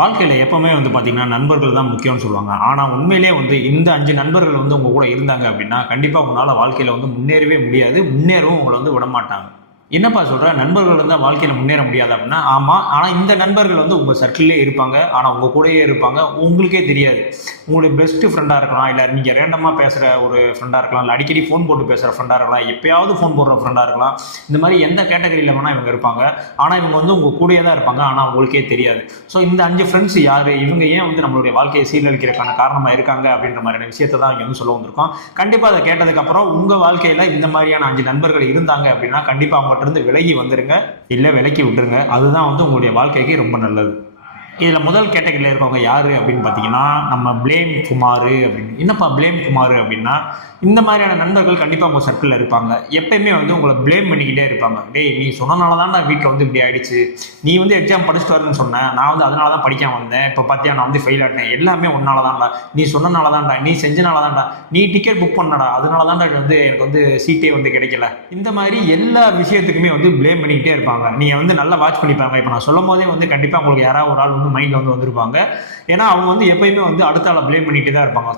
வாழ்க்கையில் எப்பவுமே வந்து பார்த்தீங்கன்னா நண்பர்கள் தான் முக்கியம்னு சொல்லுவாங்க. ஆனால் உண்மையிலேயே வந்து இந்த 5 நண்பர்கள் வந்து உங்க கூட இருந்தாங்க அப்படின்னா, கண்டிப்பா உங்களால வாழ்க்கையில வந்து முன்னேறவே முடியாது. முன்னேறவும் உங்கள வந்து விடமாட்டாங்க. என்னப்பா சொல்ற? நண்பர்கள் இருந்தா வாழ்க்கையில முன்னேற முடியாது அப்படின்னா, ஆமா. ஆனா இந்த நண்பர்கள் வந்து உங்க சர்க்கிள்லயே இருப்பாங்க. ஆனா உங்க கூடயே இருப்பாங்க. உங்களுக்கே தெரியாது. உங்களுடைய பெஸ்ட் ஃப்ரெண்டா இருக்கலாம். இல்ல நீங்க ரேண்டமா பேசுற ஒரு ஃப்ரெண்டா இருக்கலாம். இல்ல அடிக்கடி ஃபோன் போட்டு பேசுற ஃப்ரெண்டா இருக்கலாம். எப்பயாவது ஃபோன் போடுற ஃப்ரெண்டா இருக்கலாம். இந்த மாரி எந்த கேட்டகரியில வேணா இவங்க இருப்பாங்க. ஆனா இவங்க வந்து உங்க கூடயே தான் இருப்பாங்க. ஆனா உங்களுக்கே தெரியாது. ஸோ இந்த 5 ஃப்ரெண்ட்ஸ் யாரு? இவங்க ஏன் வந்து நம்மளுடைய வாழ்க்கையை சீரழிக்கிறதுக்கான காரணமா இருக்காங்க அப்படின்ற மாதிரியான விஷயத்த தான் இங்க வந்து சொல்ல வந்திருக்கோம். கண்டிப்பா அதை கேட்டதுக்கு அப்புறம் உங்க வாழ்க்கையில இந்த மாதிரியான 5 நண்பர்கள் இருந்தாங்க அப்படின்னா, கண்டிப்பா அவங்ககிட்ட இருந்து விலகி வந்துருங்க. இல்ல விலக்கி விட்டுருங்க. அதுதான் வந்து உங்களுடைய வாழ்க்கைக்கு ரொம்ப நல்லது. இதுல முதல் கேட்டகரியில் இருக்கவங்க யாரு அப்படின்னு பார்த்தீங்கன்னா, நம்ம ப்ளேம் குமாரு அப்படின்னு. என்னப்பா ப்ளேம் குமாரு அப்படின்னா, இந்த மாதிரியான நண்பர்கள் கண்டிப்பா உங்க சர்க்கிள்ல இருப்பாங்க. எப்பயுமே வந்து உங்களை ப்ளேம் பண்ணிக்கிட்டே இருப்பாங்க. டேய் நீ சொன்னனால தான்டா வீட்டில் வந்து இப்படி ஆயிடுச்சு. நீ வந்து எக்ஸாம் படிச்சுட்டு வரேன்னு சொன்ன. நான் வந்து அதனால தான் படிக்காம வந்தேன். இப்போ பார்த்தியா நான் வந்து ஃபெயில் ஆகிட்டேன். எல்லாமே உன்னால தான்டா. நீ சொன்னனால தான்டா. நீ செஞ்சனால தான்டா. நீ டிக்கெட் புக் பண்ணடா. அதனால தான்டா வந்து எனக்கு வந்து சீட்டே வந்து கிடைக்கல. இந்த மாதிரி எல்லா விஷயத்துக்குமே வந்து ப்ளேம் பண்ணிக்கிட்டே இருப்பாங்க. நீங்க வந்து நல்லா வாட்ச் பண்ணிப்பாங்க. இப்போ நான் சொல்லும் போதே வந்து கண்டிப்பா உங்களுக்கு யாராவது ஒரு ஆள் வந்து மைண்ட்ல வந்து வந்திருப்பாங்க. ஏன்னா அவங்க வந்து எப்பயுமே வந்து அடுத்த ஆளை ப்ளேம் பண்ணிட்டே தான் இருப்பாங்க.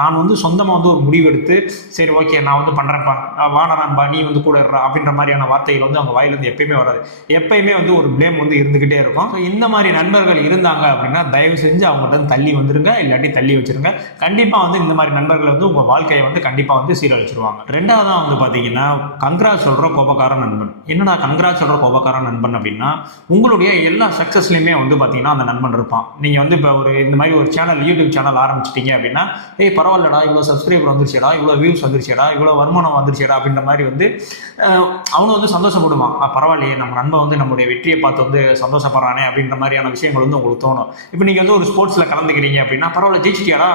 தான் வந்து சொந்தமா வந்து ஒரு முடிவு எடுத்து சரி ஓகே நான் வந்து பண்றேன்ப்பா, வாடறான்பா, நீ வந்து கூட இருறா அப்படின்ற மாதிரியான வார்த்தைகள் வந்து அவங்க வாயிலிருந்து எப்பயுமே வராது. எப்பயுமே வந்து ஒரு ப்ளேம் வந்து இருந்துகிட்டே இருக்கும். இந்த மாதிரி நண்பர்கள் இருந்தாங்க அப்படின்னா தயவு செஞ்சு அவங்ககிட்ட வந்து தள்ளி வந்துருங்க, இல்லாட்டி தள்ளி வச்சிருங்க. கண்டிப்பா வந்து இந்த மாதிரி நண்பர்கள் வந்து உங்க வாழ்க்கையை வந்து கண்டிப்பா வந்து சீரழிச்சிருவாங்க. ரெண்டாவதா வந்து பாத்தீங்கன்னா கங்க்ரா சொல்ற கோபக்கார நண்பன். என்னடா கங்க்ரா சொல்ற கோபக்கார நண்பன் அப்படின்னா, உங்களுடைய எல்லா சக்சஸ்லயுமே வந்து பாத்தீங்கன்னா அந்த நண்பன் இருப்பான். நீங்க வந்து இப்போ ஒரு இந்த மாதிரி ஒரு சேனல் யூடியூப் சேனல் ஆரம்பிச்சிட்டீங்க அப்படின்னா, ஏய் பரவாயில்லடா இவ்வளோ சப்ஸ்கிரைபர் வந்துருச்சேடா, இவ்வளோ வியூஸ் வந்துருச்சேடா, இவ்வளோ வருமானம் வந்துருச்சேடா அப்படின்ற மாதிரி வந்து அவனு வந்து சந்தோஷப்படுவான். பரவாயில்லையே நம்ம நண்பன் வந்து நம்மளுடைய வெற்றியை பார்த்து வந்து சந்தோஷப்படுறானே அப்படின்ற மாதிரியான விஷயங்கள் வந்து உங்களுக்கு தோணும். இப்போ நீங்கள் வந்து ஒரு ஸ்போர்ட்ஸில் கலந்துக்கிறீங்க அப்படின்னா, பரவாயில்ல ஜெயிச்சிட்டியாடா,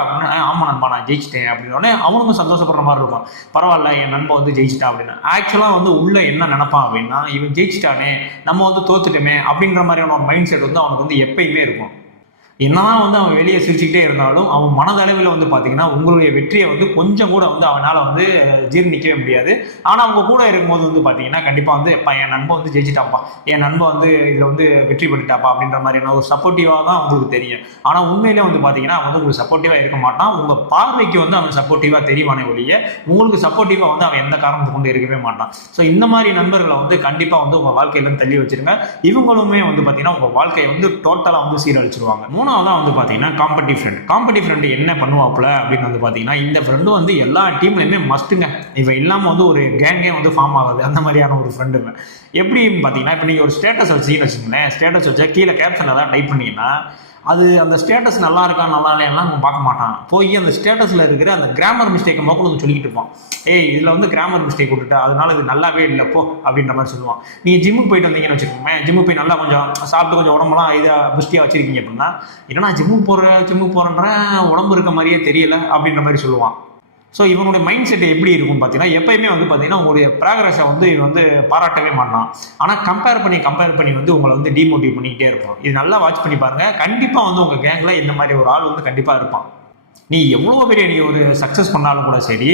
ஆமா நண்பா நான் ஜெயிச்சிட்டேன் அப்படின்னோடனே அவனுக்கும் சந்தோஷப்படுற மாதிரி இருக்கும். பரவாயில்ல என் நண்பன் வந்து ஜெயிச்சிட்டான் அப்படின்னு. ஆக்சுவலாக வந்து உள்ள என்ன நினைப்பான் அப்படின்னா, இவன் ஜெயிச்சிட்டானே நம்ம வந்து தோத்துட்டோமே அப்படின்ற மாதிரியான ஒரு மைண்ட் செட் வந்து அவனுக்கு வந்து எப்பயுமே இருக்கும். என்னதான் வந்து அவன் வெளியே சிரிச்சுக்கிட்டே இருந்தாலும் அவன் மனதளவில் வந்து பார்த்தீங்கன்னா உங்களுடைய வெற்றியை வந்து கொஞ்சம் கூட வந்து அவனால் வந்து ஜீர்ணிக்கவே முடியாது. ஆனால் அவங்க கூட இருக்கும்போது வந்து பார்த்தீங்கன்னா கண்டிப்பாக வந்து எப்பா என் நண்பன் வந்து ஜெயிச்சிட்டாப்பா, என் நண்பன் வந்து இதில் வந்து வெற்றி பெற்றுட்டாப்பா அப்படின்ற மாதிரியான ஒரு சப்போர்ட்டிவாக தான் உங்களுக்கு தெரியும். ஆனால் உண்மையிலே வந்து பார்த்தீங்கன்னா அவன் வந்து உங்களுக்கு சப்போர்ட்டிவாக இருக்க மாட்டான். உங்கள் பார்வைக்கு வந்து அவன் சப்போர்ட்டிவாக தெரிவானே ஒழிய உங்களுக்கு சப்போர்ட்டிவாக வந்து அவன் எந்த காரணத்தை கொண்டு இருக்கவே மாட்டான். ஸோ இந்த மாதிரி நண்பர்களை வந்து கண்டிப்பாக வந்து உங்கள் வாழ்க்கையிலேருந்து தள்ளி வச்சிருங்க. இவங்களுமே வந்து பார்த்தீங்கன்னா உங்கள் வாழ்க்கையை வந்து டோட்டலாக வந்து சீரழிச்சிருவாங்க. மூணாவதாக வந்து பார்த்தீங்கன்னா காம்படிட்டிவ் ஃப்ரெண்ட். காம்படிட்டிவ் ஃப்ரெண்டு என்ன பண்ணுவாப்புல அப்படின்னு வந்து பார்த்தீங்கன்னா, இந்த ஃப்ரெண்டு வந்து எல்லா டீம்லையுமே மஸ்ட்டுங்க. இவன் இல்லாமல் வந்து ஒரு கேங்கே வந்து ஃபார்ம் ஆகாது. அந்த மாதிரியான ஒரு ஃப்ரெண்டுங்க. எப்படின்னு பார்த்தீங்கன்னா, இப்போ நீங்கள் ஒரு ஸ்டேட்டஸ் வச்சுன்னு வச்சுக்கோங்களேன். ஸ்டேட்டஸ் வச்சா கீழே கேப்ஷன் ஏதாவது டைப் பண்ணீங்கன்னா, அது அந்த ஸ்டேட்டஸ் நல்லா இருக்கா நல்லா இல்லையெல்லாம் நம்ம பார்க்க மாட்டான். போய் அந்த ஸ்டேட்டஸில் இருக்கிற அந்த கிராமர் மிஸ்டேக்கை மக்கள் சொல்லிக்கிட்டு இருப்பான். ஏய் இதில் வந்து கிராமர் மிஸ்டேக் விட்டுட்டா அதனால இது நல்லாவே இல்லை போ அப்படின்ற மாதிரி சொல்லுவான். நீங்கள் ஜிம்முக்கு போயிட்டு வந்தீங்கன்னு வச்சுக்கோங்க, ஜிம்முக்கு போய் நல்லா கொஞ்சம் சாப்பிட்டு கொஞ்சம் உடம்புலாம் இதாக புஷ்டியாக வச்சிருக்கீங்க அப்படின்னா, என்னன்னா ஜிம்முக்கு போகிறேன்ற உடம்பு இருக்க மாதிரியே தெரியல அப்படின்ற மாதிரி சொல்லுவான். ஸோ இவனுடைய மைண்ட் செட் எப்படி இருக்கும்னு பார்த்தீங்கன்னா, எப்பயுமே வந்து பார்த்தீங்கன்னா உங்களுடைய ப்ராக்ரஸை வந்து இவன் வந்து பாராட்டவே மாட்டான். ஆனால் கம்பேர் பண்ணி வந்து உங்களை வந்து டிமோட்டிவ் பண்ணிக்கிட்டே இருப்பான். இது நல்லா வாட்ச் பண்ணி பாருங்க. கண்டிப்பாக வந்து உங்கள் கேங்கில் இந்த மாதிரி ஒரு ஆள் வந்து கண்டிப்பாக இருப்பான். நீ எவ்வளோ பெரிய நீ ஒரு சக்ஸஸ் பண்ணாலும் கூட சரி,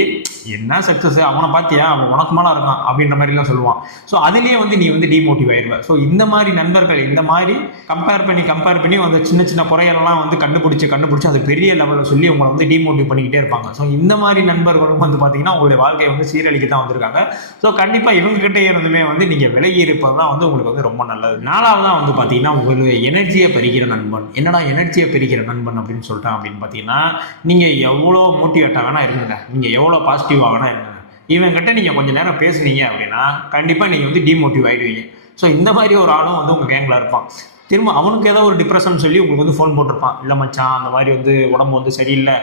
என்ன சக்ஸஸ் அவனை பார்த்தியா அவன் உனக்கு மேலே இருக்கான் அப்படின்ற மாதிரிலாம் சொல்லுவான். ஸோ அதுலேயே வந்து நீ வந்து டிமோட்டிவ் ஆயிடுவேன். ஸோ இந்த மாதிரி நண்பர்கள் இந்த மாதிரி கம்பேர் பண்ணி அந்த சின்ன சின்ன குறையெல்லாம் வந்து கண்டுபிடிச்சி அது பெரிய லெவலில் சொல்லி உங்களை வந்து டிமோட்டிவ் பண்ணிக்கிட்டே இருப்பாங்க. ஸோ இந்த மாதிரி நண்பர்களும் வந்து பார்த்தீங்கன்னா உங்களுடைய வாழ்க்கையை வந்து சீரழிக்க தான் வந்திருக்காங்க. ஸோ கண்டிப்பாக இவங்ககிட்ட இருந்துமே வந்து நீங்கள் விலகி இருப்பது தான் வந்து உங்களுக்கு வந்து ரொம்ப நல்லது. நாலாவதாக வந்து பார்த்தீங்கன்னா உங்களுடைய எனர்ஜியை பெருகிற நண்பன். என்னடா எனர்ஜியை பெருகிற நண்பன் அப்படின்னு சொல்லிட்டான் அப்படின்னு பார்த்தீங்கன்னா, நீங்கள் எவ்வளோ மோட்டிவேட்டாக வேணா இருங்க, நீங்கள் எவ்வளோ பாசிட்டிவாக வேணா இருங்க, இவங்கிட்ட நீங்கள் கொஞ்சம் நேரம் பேசுனீங்க அப்படின்னா கண்டிப்பாக நீங்கள் வந்து டிமோட்டிவ் ஆகிடுவீங்க. ஸோ இந்த மாதிரி ஒரு ஆளும் வந்து உங்கள் கேங்கில் இருப்பான். திரும்ப அவனுக்கு ஏதோ ஒரு டிப்ரெஷன் சொல்லி உங்களுக்கு வந்து ஃபோன் போட்டிருப்பான். இல்லை மச்சான் அந்த மாதிரி வந்து உடம்பு வந்து சரியில்லை,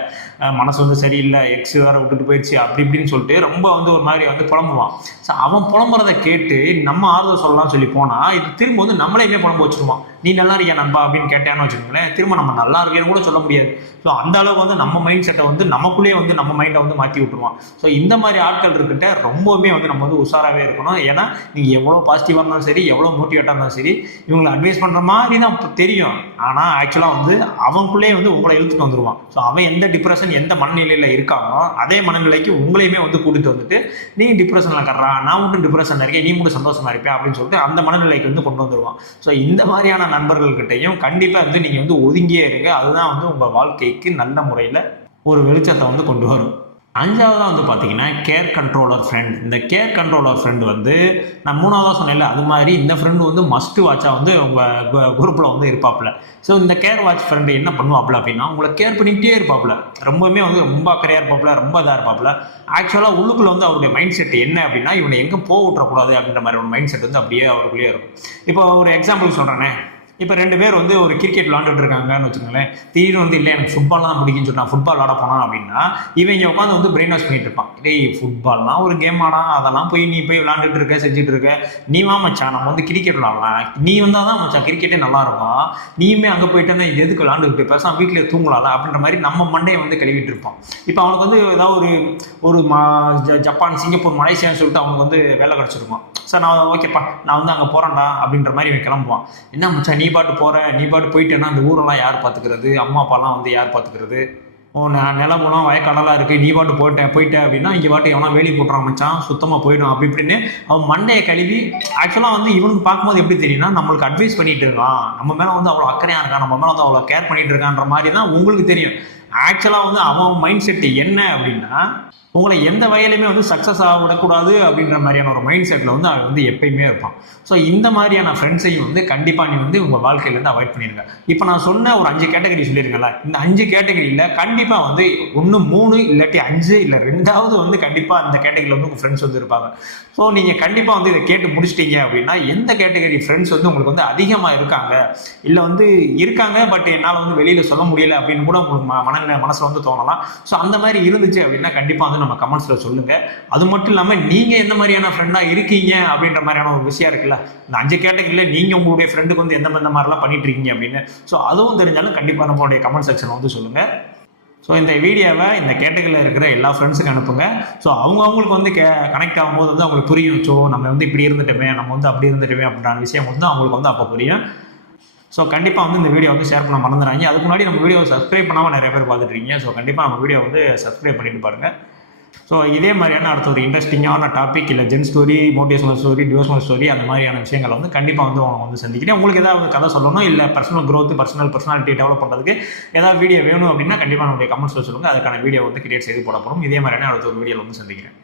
மனசு வந்து சரியில்லை, எக்ஸ் வேறு விட்டுட்டு போயிடுச்சு அப்படி இப்படின்னு சொல்லிட்டு ரொம்ப வந்து ஒரு மாதிரி வந்து புலம்புவான். ஸோ அவன் புலம்புறதை கேட்டு நம்ம ஆறுதல் சொல்லலாம்னு சொல்லி போனால் இது திரும்ப வந்து நம்மளையுமே புலம்பு வச்சுருவான். நீ நல்லா இருக்கியா நண்பா அப்படின்னு கேட்டேன்னு வச்சுக்கோங்களேன், திரும்ப நம்ம நல்லா இருக்கேன்னு கூட சொல்ல முடியாது. ஸோ அந்த அளவுக்கு வந்து நம்ம மைண்ட் செட்டை வந்து நமக்குள்ளேயே வந்து நம்ம மைண்டை வந்து மாற்றி விட்டுருவான். ஸோ இந்த மாதிரி ஆட்கள் இருக்கிட்ட ரொம்பவுமே வந்து நம்ம வந்து உஷாராகவே இருக்கணும். ஏன்னா நீங்கள் எவ்வளோ பாசிட்டிவாக இருந்தாலும் சரி, எவ்வளோ மோட்டிவேட்டாக இருந்தாலும் சரி, இவங்களை அட்வைஸ் பண்ணுற மாதிரி தான் தெரியும். ஆனால் ஆக்சுவலாக வந்து அவனுக்குள்ளேயே வந்து உங்களை இழுத்துட்டு வந்துடுவான். ஸோ அவன் எந்த டிப்ரெஷன் எந்த மனநிலையில் இருக்கானோ அதே மனநிலைக்கு உங்களையுமே வந்து கூட்டிட்டு வந்துட்டு நீங்கள் டிப்ரெஷனில் கட்டுறா, நான் மட்டும் டிப்ரெஷனில் இருக்கேன், நீ மட்டும் சந்தோஷமா இருப்பேன் அப்படின்னு சொல்லிட்டு அந்த மனநிலைக்கு வந்து கொண்டு வந்துடுவான். ஸோ இந்த மாதிரியான மாதிரியான நண்பர்கள்கிட்டையும் கண்டிப்பாக வந்து நீங்கள் வந்து ஒதுங்கியே இருங்க. அதுதான் வந்து உங்கள் வாழ்க்கைக்கு நல்ல முறையில் ஒரு வெளிச்சத்தை வந்து கொண்டு வரும். 5வதாக வந்து பார்த்தீங்கன்னா கேர் கண்ட்ரோலர் ஃப்ரெண்ட். இந்த கேர் கண்ட்ரோலர் ஃப்ரெண்டு வந்து நான் 3வதாக சொன்னேன்ல, அது மாதிரி இந்த ஃப்ரெண்டு வந்து மஸ்ட் வாட்சாக வந்து உங்கள் குரூப்பில் வந்து இருப்பாப்புல. ஸோ இந்த கேர் வாட்ச் ஃப்ரெண்டு என்ன பண்ணுவாப்புல அப்படின்னா, உங்களை கேர் பண்ணிக்கிட்டே இருப்பாப்புல. ரொம்பவுமே வந்து ரொம்ப அக்கறையாக இருப்பாப்புல, ரொம்ப இதாக இருப்பாப்புல. ஆக்சுவலாக உள்ளுக்குள்ள வந்து அவருடைய மைண்ட் செட் என்ன அப்படின்னா, இவனை எங்கே போக விட்டுறக்கூடாது அப்படின்ற மாதிரி ஒரு மைண்ட் செட் வந்து அப்படியே அவருக்குள்ளேயே இருக்கும். இப்போ ஒரு எக்ஸாம்பிள் சொல்கிறேனே, இப்போ 2 பேர் வந்து ஒரு கிரிக்கெட் விளாண்டுட்டு இருக்காங்கன்னு வச்சுக்கோங்களேன். திடீர்னு வந்து இல்லை எனக்கு ஃபுட்பால் தான் பிடிக்குன்னு சொல்லிட்டு நான் ஃபுட்பால் விளாட போனான் அப்படின்னா, இவங்க உட்காந்து வந்து பிரெயின் வாஷ் பண்ணிட்டு இருப்பான். டேய் ஃபுட்பால்லாம் ஒரு கேம் ஆடா, அதெல்லாம் போய் நீ போய் விளாண்டுட்டு இருக்க, செஞ்சுட்டு இருக்க. நீ வா மச்சான் நம்ம வந்து கிரிக்கெட் விளாடலாம், நீ வந்தால் தான் மச்சான் கிரிக்கெட்டே நல்லா இருக்கும், நீயுமே அங்கே போயிட்டேன்னா எதுக்கு விளாண்டுக்கிட்டு பேசாம வீட்டிலே தூங்கலாம்ல அப்படின்ற மாதிரி நம்ம மண்டையை வந்து கழுவிட்டு இருப்பான். இப்போ அவனுக்கு வந்து ஏதாவது ஒரு ஜப்பான், சிங்கப்பூர், மலேசியான்னு சொல்லிட்டு அவனுக்கு வந்து வேலை கிடச்சிருக்கும். சார் நான் ஓகேப்பா நான் வந்து அங்கே போகிறேன்டா அப்படின்ற மாதிரி இவன் கிளம்புவான். என்ன மச்சான் நீ பாட்டு போகிற, நீ பாட்டு போயிட்டேன்னா அந்த ஊரெல்லாம் யார் பார்த்துக்கிறது, அம்மா அப்பாலாம் வந்து யார் பார்த்துக்கிறது, நிலமுலாம் வயக்காடெல்லாம் இருக்குது, நீ பாட்டு போயிட்டேன் அப்படின்னா இங்கே பாட்டு எவனா வேலி போட்டுறான் மச்சான் சுத்தமாக போயிடும் அப்படி இப்படின்னு அவன் மண்டையை கழுவி. ஆக்சுவலாக வந்து இவனுக்கு பார்க்கும்போது எப்படி தெரியும்னா, நம்மளுக்கு அட்வைஸ் பண்ணிட்டு இருக்கான், நம்ம மேலே வந்து அவ்வளோ அக்கறையாக இருக்கான், நம்ம மேலே வந்து அவ்வளோ கேர் பண்ணிட்டு இருக்கான்ற மாதிரி தான் உங்களுக்கு தெரியும். ஆக்சுவலாக வந்து அவன் மைண்ட் செட்டு என்ன அப்படின்னா, உங்களை எந்த வகையிலுமே வந்து சக்ஸஸ் ஆக விடக்கூடாது அப்படின்ற மாதிரியான ஒரு மைண்ட் செட்டில் வந்து அவன் வந்து எப்பயுமே இருப்பான். ஸோ இந்த மாதிரியான ஃப்ரெண்ட்ஸையும் வந்து கண்டிப்பாக நீ வந்து உங்கள் வாழ்க்கையிலேருந்து அவாய்ட் பண்ணிடுங்க. இப்போ நான் சொன்ன ஒரு 5 கேட்டகரி சொல்லியிருக்கேன்ல, இந்த 5 கேட்டகரியில் கண்டிப்பாக வந்து 1, 3 இல்லாட்டி 5 இல்லை 2வது வந்து கண்டிப்பாக அந்த கேட்டகரியில் வந்து உங்கள் ஃப்ரெண்ட்ஸ் வந்து இருப்பாங்க. ஸோ நீங்கள் கண்டிப்பாக வந்து இதை கேட்டு முடிச்சிட்டீங்க அப்படின்னா, எந்த கேட்டகரி ஃப்ரெண்ட்ஸ் வந்து உங்களுக்கு வந்து அதிகமாக இருக்காங்க, இல்லை வந்து இருக்காங்க பட் என்னால் வந்து வெளியில் சொல்ல முடியலை அப்படின்னு கூட உங்களுக்கு மனசில் வந்து தோணலாம். ஸோ அந்த மாதிரி இருந்துச்சு அப்படின்னா கண்டிப்பாக வந்து நம்ம கமெண்ட்ஸில் சொல்லுங்கள். அது மட்டும் இல்லாமல் நீங்கள் எந்த மாதிரியான ஃப்ரெண்டாக இருக்கீங்க அப்படின்ற மாதிரியான ஒரு விஷயம் இருக்குல்ல, இந்த 5 கேட்டகரியில் நீங்கள் உங்களுடைய ஃப்ரெண்டுக்கு வந்து எந்த மாதிரிலாம் பண்ணிட்டு இருக்கீங்க அப்படின்னு, ஸோ அதுவும் தெரிஞ்சாலும் கண்டிப்பாக நம்மளுடைய கமெண்ட் செக்ஷனில் வந்து சொல்லுங்கள். ஸோ இந்த வீடியோவை இந்த கேட்டகரியில் இருக்கிற எல்லா ஃப்ரெண்ட்ஸுக்கு அனுப்புங்க. ஸோ அவங்களுக்கு வந்து கனெக்ட் ஆகும்போது வந்து அவங்களுக்கு புரியும். ஸோ நம்ம வந்து இப்படி இருந்துட்டோமே, நம்ம வந்து அப்படி இருந்துட்டோமே அப்படின்ற விஷயம் வந்து அவங்களுக்கு வந்து அப்போ புரியும். ஸோ கண்டிப்பாக வந்து இந்த வீடியோ வந்து ஷேர் பண்ண மறந்துடாங்க. அதுக்கு முன்னாடி நம்ம வீடியோவை சப்ஸ்கிரைப் பண்ணாமல் நிறைய பேர் பார்த்துட்டு இருக்கீங்க. ஸோ கண்டிப்பாக நம்ம வீடியோ வந்து சப்ஸ்கிரைப் பண்ணிட்டு பாருங்கள். ஸோ இதே மாதிரியான அடுத்த ஒரு இன்ட்ரெஸ்டிங்கான டாபிக், இல்லை Zen story, motivational story, devotional story, அந்த மாதிரியான விஷயங்களை வந்து கண்டிப்பாக வந்து அவங்க வந்து சந்திக்கிறேன். உங்களுக்கு ஏதாவது கதை சொல்லணும், இல்லை பர்சனல் க்ரோத், பர்சனாலிட்டி டெவலப் பண்ணுறதுக்கு ஏதாவது வீடியோ வேணும் அப்படின்னா கண்டிப்பாக நம்மளுடைய கமெண்ட்ஸில் சொல்லுங்கள். அதுக்கான வீடியோ வந்து கிரியேட் செய்து போடப்படும். இதே மாதிரியான அடுத்த ஒரு வீடியோவில் வந்து சந்திக்கிறேன்.